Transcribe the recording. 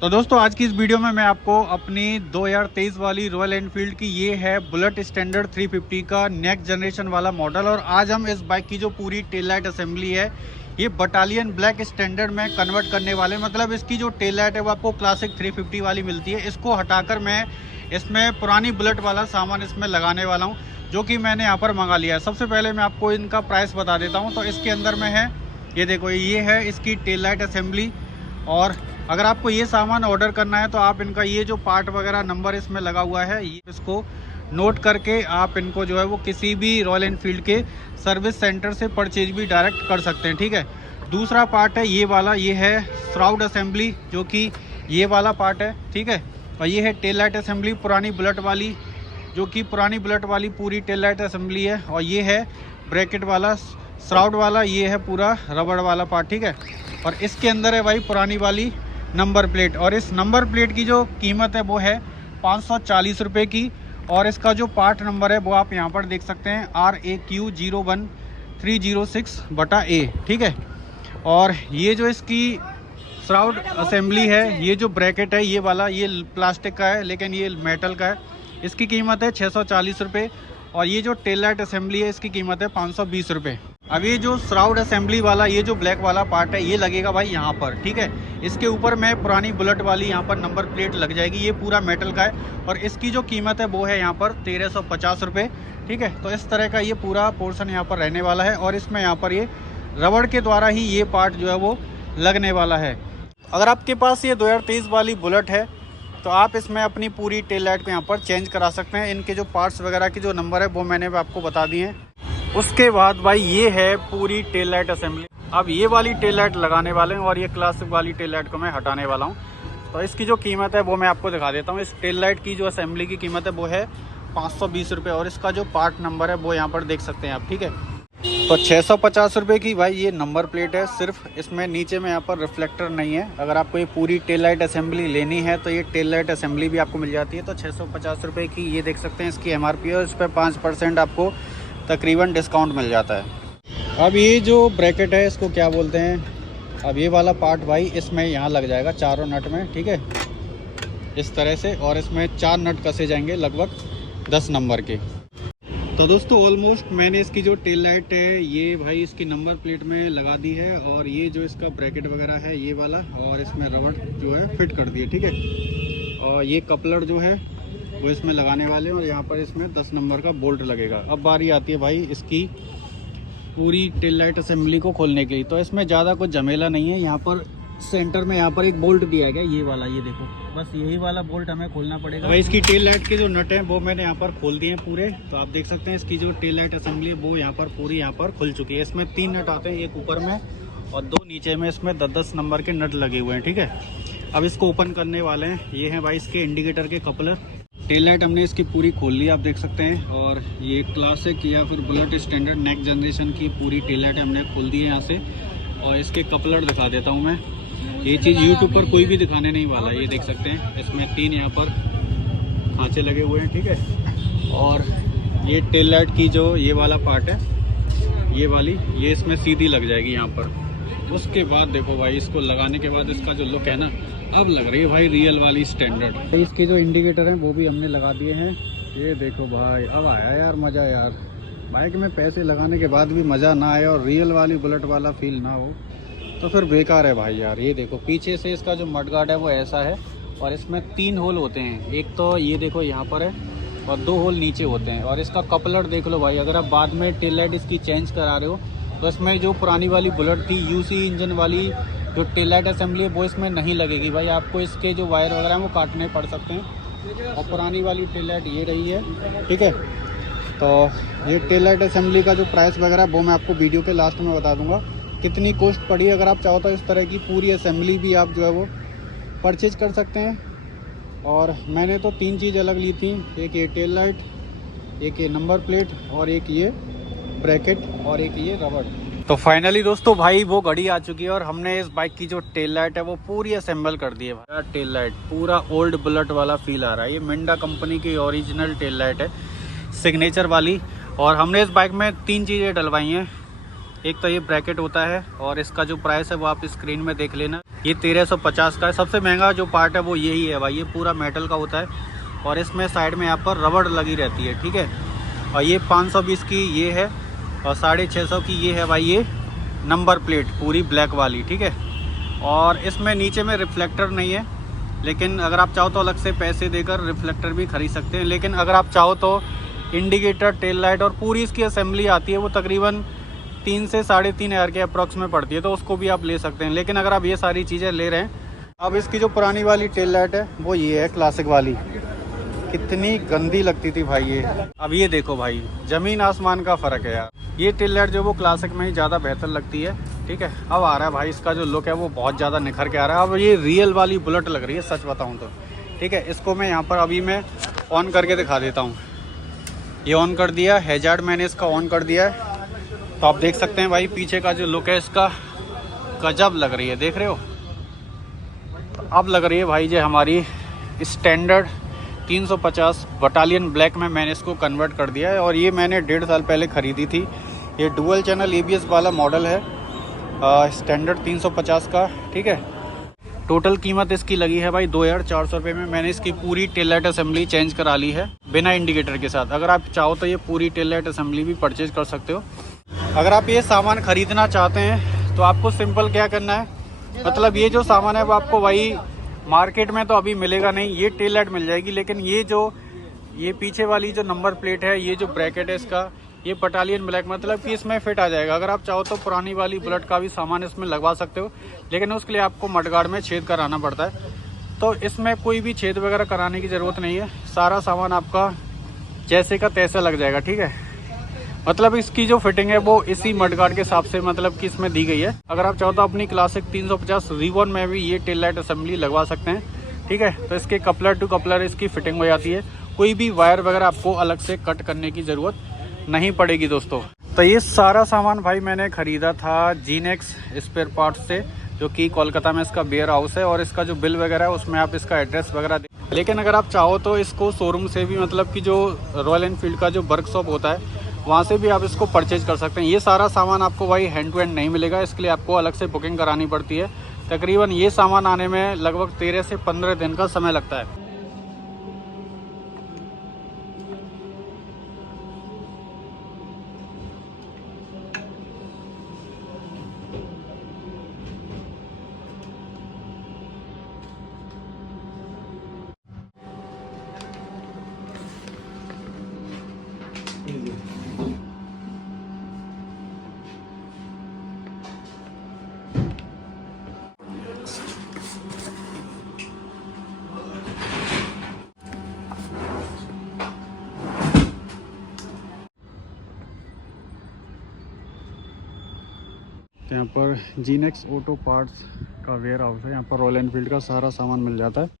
तो दोस्तों आज की इस वीडियो में मैं आपको अपनी 2023 वाली रॉयल एनफील्ड की ये है बुलेट स्टैंडर्ड 350 का नेक्स्ट जनरेशन वाला मॉडल। और आज हम इस बाइक की जो पूरी टेल लाइट असेंबली है ये बटालियन ब्लैक स्टैंडर्ड में कन्वर्ट करने वाले। मतलब इसकी जो टेल लाइट है वो आपको क्लासिक 350 वाली मिलती है। इसको हटाकर मैं इसमें पुरानी बुलेट वाला सामान इसमें लगाने वाला हूँ, जो कि मैंने यहाँ पर मंगा लिया है। सबसे पहले मैं आपको इनका प्राइस बता देता हूँ। तो इसके अंदर में है, ये देखो, ये है इसकी टेल लाइट असेंबली। और अगर आपको ये सामान ऑर्डर करना है तो आप इनका ये जो पार्ट वगैरह नंबर इसमें लगा हुआ है, ये इसको नोट करके आप इनको जो है वो किसी भी रॉयल एनफील्ड के सर्विस सेंटर से परचेज भी डायरेक्ट कर सकते हैं। ठीक है। दूसरा पार्ट है ये वाला, ये है श्राउड असेंबली, जो कि ये वाला पार्ट है। ठीक है। और ये है टेल लाइट असेंबली पुरानी बुलेट वाली, जो कि पुरानी बुलेट वाली पूरी टेल लाइट असेंबली है। और ये है ब्रैकेट वाला श्राउड वाला, ये है पूरा रबड़ वाला पार्ट। ठीक है। और इसके अंदर है भाई पुरानी वाली नंबर प्लेट। और इस नंबर प्लेट की जो कीमत है वो है 540 रुपये की। और इसका जो पार्ट नंबर है वो आप यहाँ पर देख सकते हैं, RAQ01306/A। ठीक है। और ये जो इसकी श्राउड असेंबली है, ये जो ब्रैकेट है ये वाला, ये प्लास्टिक का है लेकिन ये मेटल का है। इसकी कीमत है 640 रुपये। और ये जो टेल लाइट असेंबली है इसकी कीमत है 520 रुपये। अब ये जो श्राउड असेंबली वाला, ये जो ब्लैक वाला पार्ट है, ये लगेगा भाई यहाँ पर। ठीक है। इसके ऊपर में पुरानी बुलेट वाली यहाँ पर नंबर प्लेट लग जाएगी। ये पूरा मेटल का है और इसकी जो कीमत है वो है यहाँ पर 1350 रुपये। ठीक है। तो इस तरह का ये पूरा पोर्शन यहाँ पर रहने वाला है। और इसमें यहाँ पर ये रबड़ के द्वारा ही ये पार्ट जो है वो लगने वाला है। अगर आपके पास ये 2023 वाली बुलेट है तो आप इसमें अपनी पूरी टेल लाइट को यहाँ पर चेंज करा सकते हैं। इनके जो पार्ट्स वगैरह की जो नंबर है वो मैंने आपको बता दिए हैं। उसके बाद भाई ये है पूरी टेल लाइट असेंबली। अब ये वाली टेल लाइट लगाने वाले हैं और ये क्लासिक वाली टेल लाइट को मैं हटाने वाला हूँ। तो इसकी जो कीमत है वो मैं आपको दिखा देता हूँ। इस टेल लाइट की जो असेंबली की कीमत है वो है 520 रुपये। और इसका जो पार्ट नंबर है वो यहाँ पर देख सकते हैं आप। ठीक है। तो 650 रुपये की भाई ये नंबर प्लेट है। सिर्फ इसमें नीचे में यहाँ पर रिफ्लेक्टर नहीं है। अगर आपको ये पूरी टेल लाइट असेंबली लेनी है तो ये टेल लाइट असेंबली भी आपको मिल जाती है। तो 650 रुपये की ये देख सकते हैं इसकी MRP है। इस पर 5% आपको तकरीबन डिस्काउंट मिल जाता है। अब ये जो ब्रैकेट है इसको क्या बोलते हैं, अब ये वाला पार्ट भाई इसमें यहाँ लग जाएगा चारों नट में। ठीक है। इस तरह से। और इसमें 4 नट कसे जाएंगे लगभग 10 नंबर के। तो दोस्तों ऑलमोस्ट मैंने इसकी जो टेल लाइट है ये भाई इसकी नंबर प्लेट में लगा दी है। और ये जो इसका ब्रैकेट वगैरह है ये वाला, और इसमें रबड़ जो है फिट कर दिए। ठीक है। और ये कपलर जो है वो इसमें लगाने वाले हैं। और यहाँ पर इसमें 10 नंबर का बोल्ट लगेगा। अब बारी आती है भाई इसकी पूरी टेल लाइट असेंबली को खोलने के लिए। तो इसमें ज़्यादा कुछ झमेला नहीं है। यहाँ पर सेंटर में यहाँ पर एक बोल्ट दिया गया, ये वाला, ये देखो, बस यही वाला बोल्ट हमें खोलना पड़ेगा। भाई इसकी टेल लाइट के जो नट हैं वो मैंने यहाँ पर खोल दिए हैं पूरे। तो आप देख सकते हैं इसकी जो टेल लाइट असेंबली है वो यहाँ पर पूरी यहाँ पर खुल चुकी है। इसमें 3 नट आते हैं, एक ऊपर में और 2 नीचे में। इसमें 10-10 नंबर के नट लगे हुए हैं। ठीक है। अब इसको ओपन करने वाले हैं। ये हैं भाई इसके इंडिकेटर के कपलर। टेल लाइट हमने इसकी पूरी खोल ली, आप देख सकते हैं। और ये क्लासिक या फिर बुलेट स्टैंडर्ड नेक्स्ट जनरेशन की पूरी टेल लाइट हमने खोल दी है यहाँ से। और इसके कपलर दिखा देता हूँ मैं। ये चीज़ यूट्यूब पर कोई भी दिखाने नहीं वाला। ये देख सकते हैं इसमें 3 यहाँ पर खांचे लगे हुए हैं। ठीक है। और ये टेल लाइट की जो ये वाला पार्ट है, ये वाली, ये इसमें सीधी लग जाएगी यहाँ पर। उसके बाद देखो भाई इसको लगाने के बाद इसका जो लुक है ना, अब लग रही है भाई रियल वाली स्टैंडर्ड। इसके जो इंडिकेटर हैं वो भी हमने लगा दिए हैं। ये देखो भाई, अब आया यार मज़ा। यार बाइक में पैसे लगाने के बाद भी मज़ा ना आए और रियल वाली बुलेट वाला फील ना हो तो फिर बेकार है भाई। यार ये देखो पीछे से इसका जो मडगार्ड है वो ऐसा है। और इसमें 3 होल होते हैं। एक तो ये देखो यहाँ पर है और 2 होल नीचे होते हैं। और इसका कपलर देख लो भाई। अगर आप बाद में टेल लाइट इसकी चेंज करा रहे हो तो इसमें जो पुरानी वाली बुलेट थी UC इंजन वाली जो टेल लाइट असेंबली है वो इसमें नहीं लगेगी भाई। आपको इसके जो वायर वगैरह हैं वो काटने पड़ सकते हैं। और पुरानी वाली टेल लाइट ये रही है। ठीक है। तो ये टेल लाइट असेंबली का जो प्राइस वगैरह वो मैं आपको वीडियो के लास्ट में बता दूंगा कितनी कॉस्ट पड़ी। अगर आप चाहो तो इस तरह की पूरी असेंबली भी आप जो है वो परचेज कर सकते हैं। और मैंने तो 3 चीज़ अलग ली थी, एक ये टेल लाइट, एक ये नंबर प्लेट, और एक ये ब्रैकेट, और एक ये रबड़। तो फाइनली दोस्तों भाई वो घड़ी आ चुकी है और हमने इस बाइक की जो टेल लाइट है वो पूरी असेंबल कर दी है भाई। टेल लाइट पूरा ओल्ड बुलेट वाला फील आ रहा है। ये मिंडा कंपनी की ओरिजिनल टेल लाइट है, सिग्नेचर वाली। और हमने इस बाइक में 3 चीज़ें डलवाई हैं। एक तो ये ब्रैकेट होता है और इसका जो प्राइस है वो आप स्क्रीन में देख लेना। ये 1350 का है। सबसे महंगा जो पार्ट है वो यही है भाई, ये पूरा मेटल का होता है और इसमें साइड में यहाँ पर रबड़ लगी रहती है, ठीक है। और ये 520 की ये है और 650 की ये है भाई, ये नंबर प्लेट पूरी ब्लैक वाली, ठीक है। और इसमें नीचे में रिफ्लेक्टर नहीं है, लेकिन अगर आप चाहो तो अलग से पैसे देकर रिफ्लेक्टर भी खरीद सकते हैं। लेकिन अगर आप चाहो तो इंडिकेटर, टेल लाइट और पूरी इसकी असेंबली आती है, वो तकरीबन 3 से 3.5 हज़ार के अप्रॉक्स में पड़ती है, तो उसको भी आप ले सकते हैं। लेकिन अगर आप ये सारी चीज़ें ले रहे हैं, अब इसकी जो पुरानी वाली टेल लाइट है वो ये है क्लासिक वाली, कितनी गंदी लगती थी भाई ये। अब ये देखो भाई, ज़मीन आसमान का फ़र्क है यार। ये टेल लाइट जो वो क्लासिक में ही ज़्यादा बेहतर लगती है, ठीक है। अब आ रहा है भाई इसका जो लुक है वो बहुत ज़्यादा निखर के आ रहा है। अब ये रियल वाली बुलेट लग रही है सच बताऊँ तो, ठीक है। इसको मैं यहाँ पर अभी मैं ऑन करके दिखा देता हूँ। ये ऑन कर दिया, हैजार्ड मैंने इसका ऑन कर दिया है, तो आप देख सकते हैं भाई पीछे का जो लुक है इसका गजब लग रही है, देख रहे हो। तो अब लग रही है भाई जो हमारी स्टैंडर्ड 350 बटालियन ब्लैक में मैंने इसको कन्वर्ट कर दिया है। और ये मैंने 1.5 साल पहले ख़रीदी थी। ये डुअल चैनल ABS वाला मॉडल है, स्टैंडर्ड 350 का, ठीक है। टोटल कीमत इसकी लगी है भाई 2400 रुपये में। मैंने इसकी पूरी टेल लाइट असेंबली चेंज करा ली है बिना इंडिकेटर के साथ। अगर आप चाहो तो ये पूरी टेल लाइट असेंबली भी परचेज कर सकते हो। अगर आप ये सामान ख़रीदना चाहते हैं तो आपको सिंपल क्या करना है, मतलब ये जो सामान है वो आपको वही मार्केट में तो अभी मिलेगा नहीं, ये टेल लाइट मिल जाएगी। लेकिन ये पीछे वाली जो नंबर प्लेट है, ये जो ब्रैकेट है इसका, ये बटालियन ब्लैक, मतलब कि इसमें फिट आ जाएगा। अगर आप चाहो तो पुरानी वाली बुलेट का भी सामान इसमें लगवा सकते हो, लेकिन उसके लिए आपको मडगार्ड में छेद कराना पड़ता है। तो इसमें कोई भी छेद वगैरह कराने की ज़रूरत नहीं है, सारा सामान आपका जैसे का तैसे लग जाएगा, ठीक है। मतलब इसकी जो फिटिंग है वो इसी मडगार्ड के हिसाब से मतलब कि इसमें दी गई है। अगर आप चाहो तो अपनी क्लासिक 350 रिवॉन में भी ये टेल लाइट असेंबली लगवा सकते हैं, ठीक है। तो इसके कपलर टू कपलर इसकी फिटिंग हो जाती है, कोई भी वायर वगैरह आपको अलग से कट करने की ज़रूरत नहीं पड़ेगी दोस्तों। तो ये सारा सामान भाई मैंने ख़रीदा था जीनेक्स स्पेयर पार्ट्स से, जो कि कोलकाता में इसका वेयर हाउस है। और इसका जो बिल वगैरह है उसमें आप इसका एड्रेस वगैरह लेकिन अगर आप चाहो तो इसको शोरूम से भी, मतलब कि जो रॉयल एनफील्ड का जो वर्कशॉप होता है वहाँ से भी आप इसको परचेज कर सकते हैं। ये सारा सामान आपको भाई हैंड टू हैंड नहीं मिलेगा, इसके लिए आपको अलग से बुकिंग करानी पड़ती है। तकरीबन ये सामान आने में लगभग 13 से 15 दिन का समय लगता है। यहाँ पर जीनेक्स ऑटो पार्ट्स का वेयर हाउस है, यहाँ पर रॉयल एनफील्ड का सारा सामान मिल जाता है।